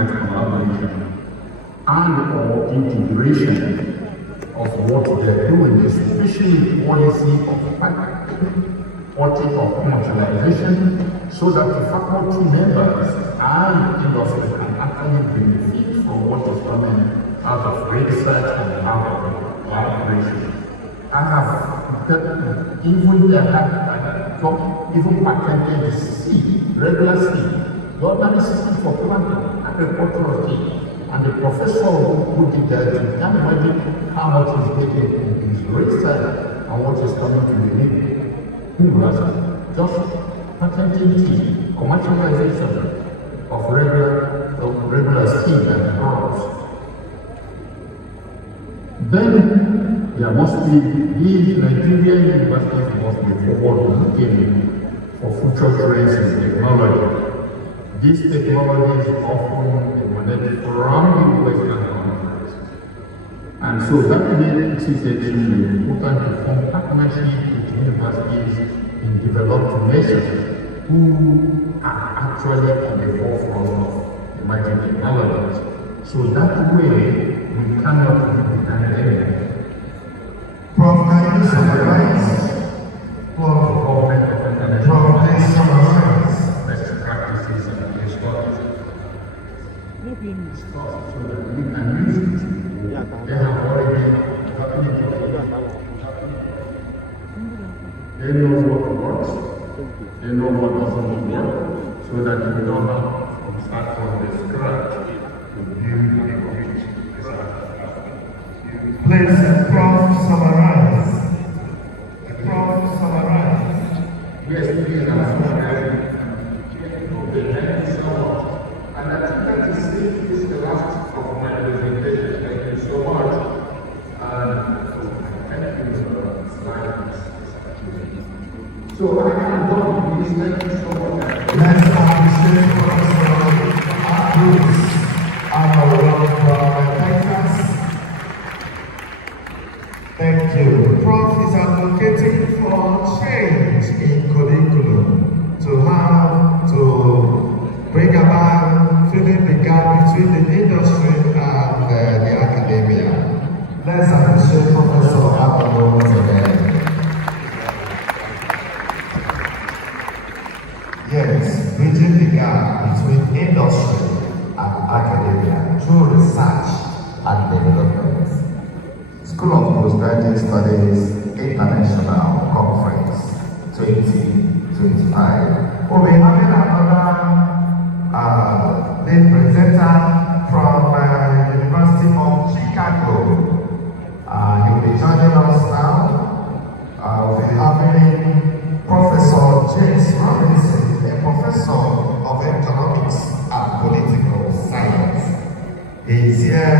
at collaboration and or integration of what they're doing, especially policy of audit of commercialization, so that the faculty members and industry can actually benefit from what is coming out of research and out of collaboration. I have even patented seed, regular seed, the ordinary seed for planting, agricultural seed. And the professor who did that, you can imagine how much is getting in his research and what is coming to the need. Just patenting seed, commercialization of regular seed and products. Then there must be these Nigerian universities must be forward-looking for future trends in technology. These technologies often emanate from the Western countries. And so that makes it extremely important to form partnerships with universities in developed nations who are actually on the forefront of emerging technologies. So that way, we cannot be behind anything. Prof, can you summarize? Prof, please summarize best practices and case studies. So that we can use it. They have already they know what works, they know what doesn't work, so that we don't have to start from the scratch to build a bridge. Please, Prof, summarize. Prof, summarize. Yes, please, I'm summarizing. And I think that is the last of my presentation. Thank you so much. And thank you for slides. So I can go with this. Thank you so much. Let's appreciate Professor Abdul's Agbani from Texas. Thank you. Prof is advocating for change in curriculum to bring about filling the gap between the industry and the academia. Let's appreciate Professor Agbani once again. Yes, bridging the gap between industry and academia through research and development. School of Postgraduate Studies International Conference 2025. We'll be having another lead presenter from University of Chicago. He will be joining us now. We'll be having Professor James Robinson, a professor of economics and political science. He's here.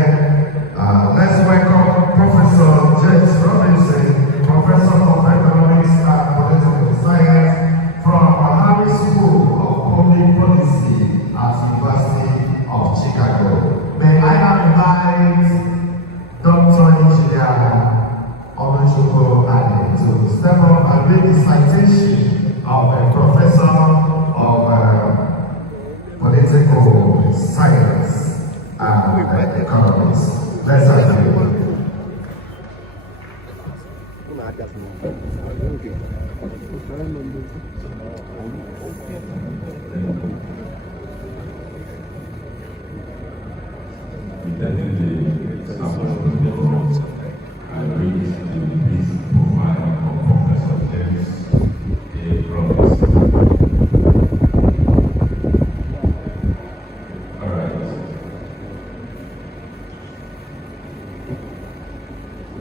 Let's welcome Professor James Robinson, Professor of Economics and Political Science from Harris School of Public Policy at University of Chicago. May I now invite Dr. Engineer Oluchukwu Ade to step up and read the citation of a Professor of Political Science and Economics. Let's have you. I read the brief profile of Professor James A. Robinson. All right.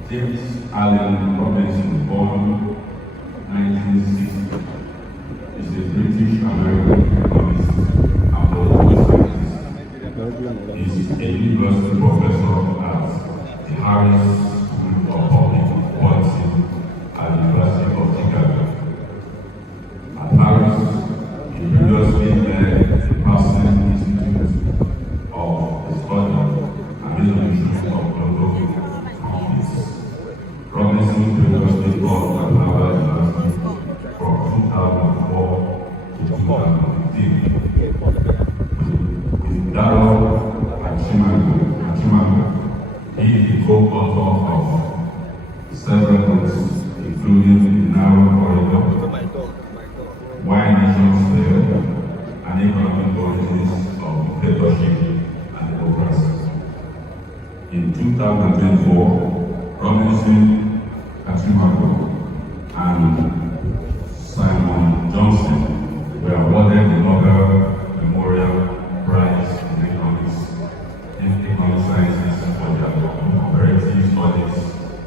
James Allen Robinson, born 1960, is a British American economist and political scientist. He is a university professor at the Harris School of Public Policy at the University of Chicago. At Harris, he previously led the Parsons Institute of the Study and Resolution of Global Conflicts. Robinson previously taught at Harvard University from 2004 to 2015. With Darrell co-author of several books, including The Narrow Corridor, Why Nations Fail, and Economic Origins of Dictatorship and Democracy. In 2024, Robinson Katimago and Simon Johnson were awarded the Nobel Memorial Prize in Economics Sciences for their comparative studies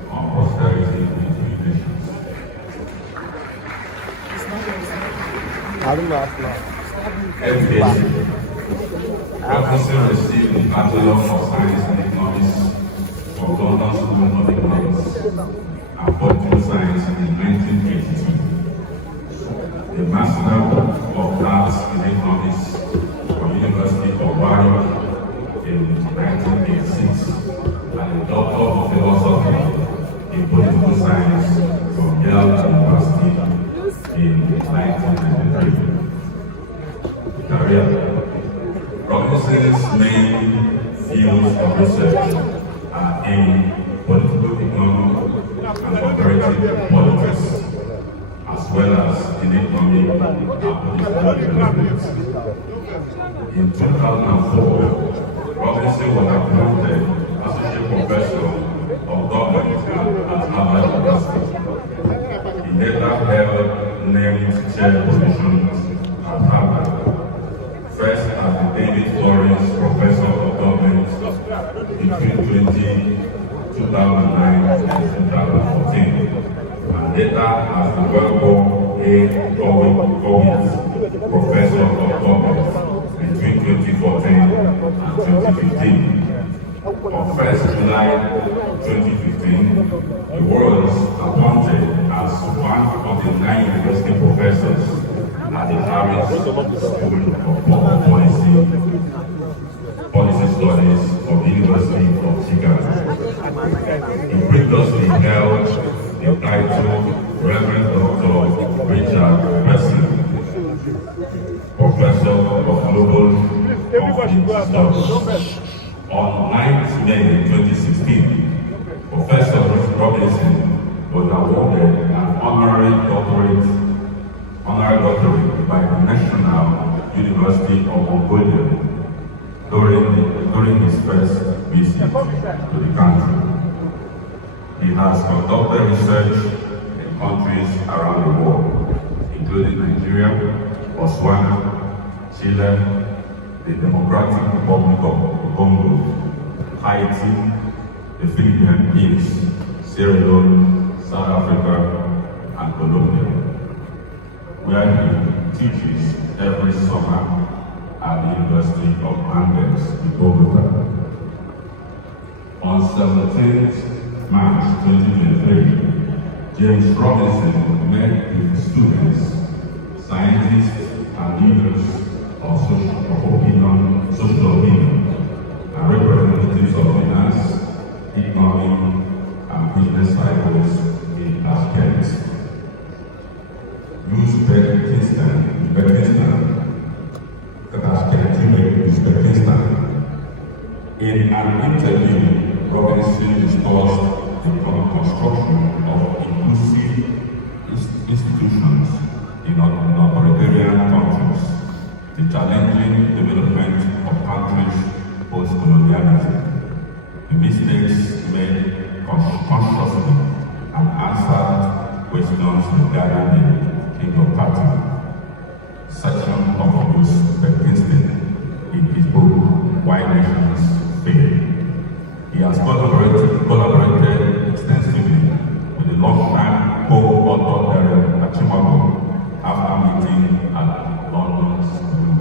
on prosperity in three nations. Education. Robinson received the Bachelor of Science in Economics from London School of Economics and Political Science in 1982. The Master of Arts in Economics from University of Warwick in 1986 and the Doctor of Philosophy in Political Science from Yale University in 1993. Career. Robinson's main fields of research are in political economy and comparative politics, as well as in economic and political development. In 2004, Robinson was appointed Associate Professor of Government at Harvard University. He later held named chair positions at Harvard. First as the David Florence Professor of Government between 2009 and 2014, and later as the well-known A. Gowitz Professor of Government between 2014 and 2015. On 1st July 2015, he was appointed as one of the 9 university professors at the Harris School of Public Policy Studies of the University of Chicago. He previously held the title Reverend Dr. Richard Besson, Professor of Global Conflict Studies. On 9th May 2016, Professor Robinson was awarded an honorary doctorate by the National University of Mongolia during his first visit to the country. He has conducted research in countries around the world, including Nigeria, Botswana, Chile, the Democratic Republic of Congo, Haiti, the Philippines, Sierra Leone, South Africa, and Colombia, where he teaches every summer at the University of Andes in Bogota. On 17th March 2023, James Robinson met with students, scientists, and leaders of social opinion, and representatives of finance, economy, and business cycles in Tashkent. In an interview, Robinson discussed the construction of inclusive institutions in authoritarian countries, the challenging development of countries post-colonialism, the mistakes made consciously, and answered questions regarding the Kingdom Party. Section of Bruce Beckenston in his book, Why Nations Fail. He has collaborated extensively with the long-time co-author Derek Achimago after meeting at London School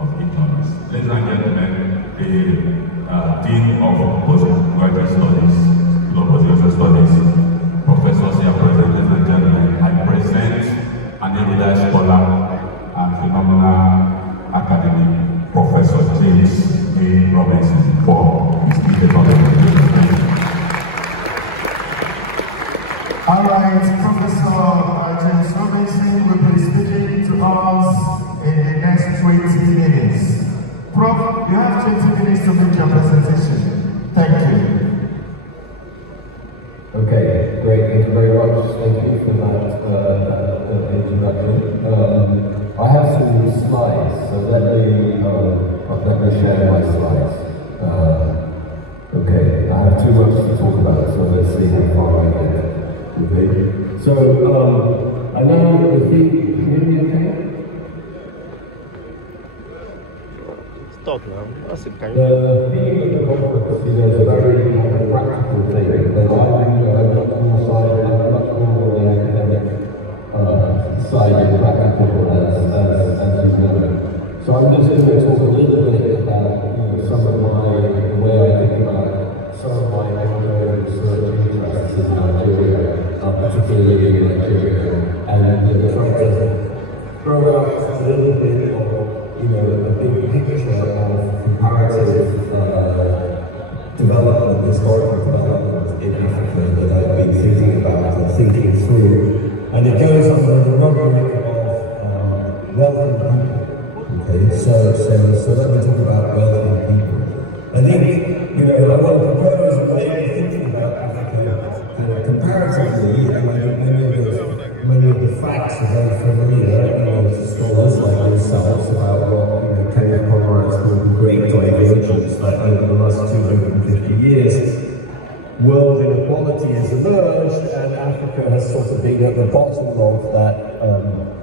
of Economics. Ladies and gentlemen, the Dean of Postgraduate Studies, Global Studies, Professor here present, ladies and gentlemen, I present an erudite scholar and phenomenal academic, Professor James A. Robinson, for his speech. All right, Professor James Robinson will be speaking to us in the next 20 minutes. Prof, you have 20 minutes to make your presentation. Thank you. my slides. Okay, I have too much to talk about, so let's see how far I get. Okay, so I know the thing. Can you hear me okay? Stop now. That's a kind The theme of the conference is a very practical thing, and I'm much more side, much more on the academic side of practical as you know. So I'm just going to talk a little bit about some of the way I think about some of my research interests in Nigeria, particularly in Nigeria, and try to throw out a little bit of a big picture of comparative development, historical development in Africa that I've been thinking about and thinking through, and it goes under the rubric of wealthy people. Okay, so let me talk about wealthy people. I think, I want to propose a way of thinking about Africa comparatively. Many of the facts are very familiar, to scholars like yourselves about what Kenya Conrad's called great divergence, that over the last 250 years, world inequality has emerged, and Africa has sort of been at the bottom of that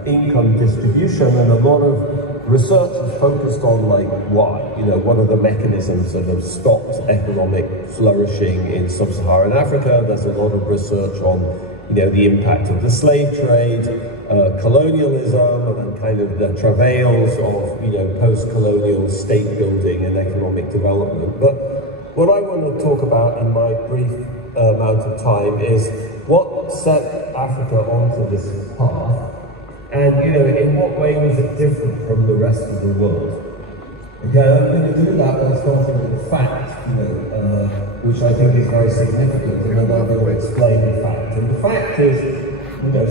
income distribution, and a lot of research is focused on why, what are the mechanisms that have stopped economic flourishing in sub-Saharan Africa. There's a lot of research on, the impact of the slave trade, colonialism, and kind of the travails of, post-colonial state building and economic development. But what I want to talk about in my brief amount of time is what set Africa onto this path. And, in what way was it different from the rest of the world? Okay, I'm going to do that by starting with the fact, which I think is very significant, and then I'm going to explain the fact. And the fact is,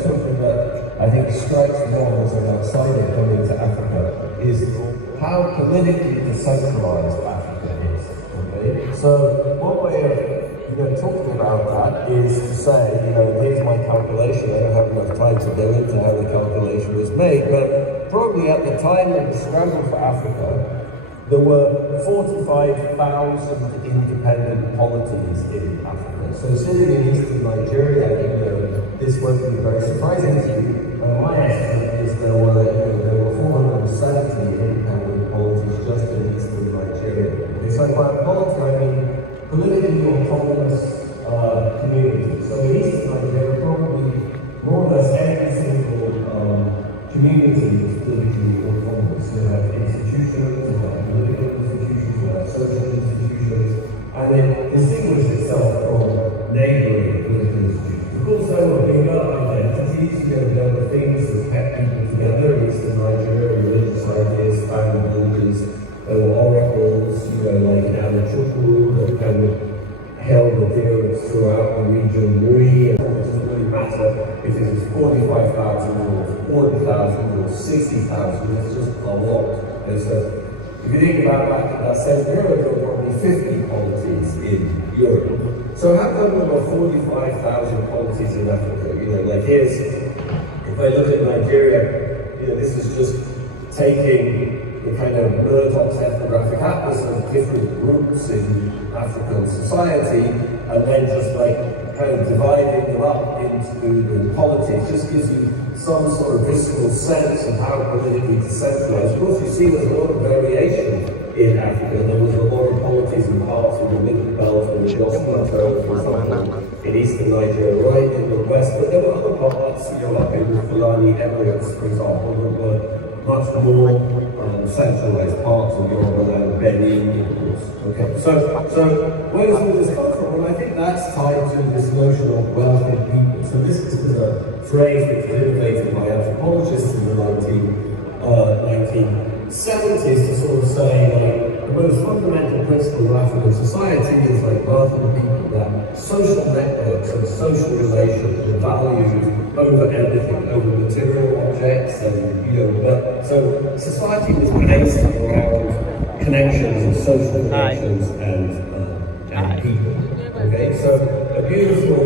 something that I think strikes one as an outsider coming to Africa is how politically decentralized Africa is. Okay, so one way of talking about that is to say, here's my calculation. I don't have enough time to go into how the calculation was made, but probably at the time of the scramble for Africa, there were 45,000 independent polities in Africa. So sitting in eastern Nigeria, this won't be very surprising to you. My estimate is there were 470 independent polities just in eastern Nigeria. Okay, so by polity, I mean politically autonomous communities. So in eastern Nigeria, probably more or less every single community is politically autonomous. You have institutions, you have political institutions, you have social institutions, and it distinguishes itself from neighboring political institutions. Of course, there were bigger identities, there were things that kept people together in eastern Nigeria, religious ideas, family beliefs. There were oracles, like Anachuku, that kind of held adherence throughout the region. It doesn't really matter if it is 45,000 or 40,000 or 60,000, it's just a lot. And so, if you think about that same period, there were probably 50 polities in Europe. So how come there were 45,000 polities in Africa? If I look at Nigeria, this is just taking the kind of Murdoch's ethnographic atlas of different groups in African society, and then just kind of dividing them up into the politics, just gives you some sort of visceral sense of how politically decentralized. Of course, you see there's a lot of variation in Africa. There was a lot of polities in parts of the Middle Belt and the Jos Plateau, for example, in eastern Nigeria, right in the west, but there were other parts, like in the Fulani Emirates, for example, that were much more centralized parts of Yoruba land, Benin, of course. Okay, so where does all this come from? Well, I think that's tied to this notion of wealthy people. So this is a phrase which was innovated by anthropologists in the 1970s to sort of say, the most fundamental principle of African society is wealthy people, that social networks and social relations are valued over everything, over material objects, and so society was based around connections and social connections and people. Okay, so a beautiful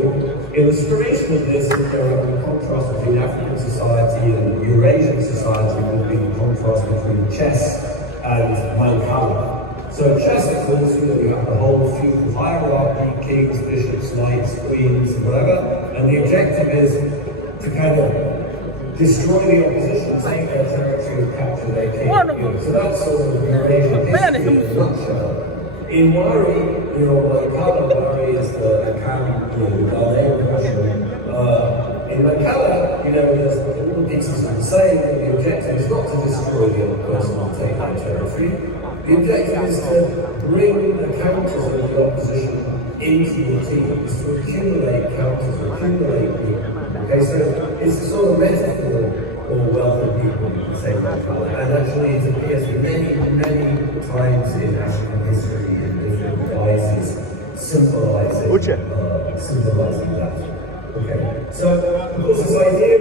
illustration of this, the contrast between African society and Eurasian society would be the contrast between chess and Mancala. So chess, of course, you have the whole feudal hierarchy, kings, bishops, knights, queens, and whatever, and the objective is to kind of destroy the opposition, take their territory, and capture their king. So that's sort of Eurasian history in a nutshell. In Wari, like Wari is the camp, Ghanaian version. In Makala, there's all the pieces are the same, but the objective is not to destroy the other person or take their territory. The objective is to bring the counters of the opposition into your team, is to accumulate counters, accumulate people. Okay, so it's a sort of metaphor for wealthy people, you can say Makala. And actually it appears many, many times in African history in different guises, symbolizing that. Okay, so of course this idea